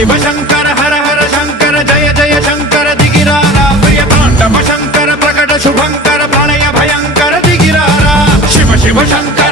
शिव शंकर हर हर शंकर जय जय शंकर दिगिरारा प्रिय तांडव शंकर प्रकट शुभंकर प्रलय भयंकर दिगिरारा शिव शिव शंकर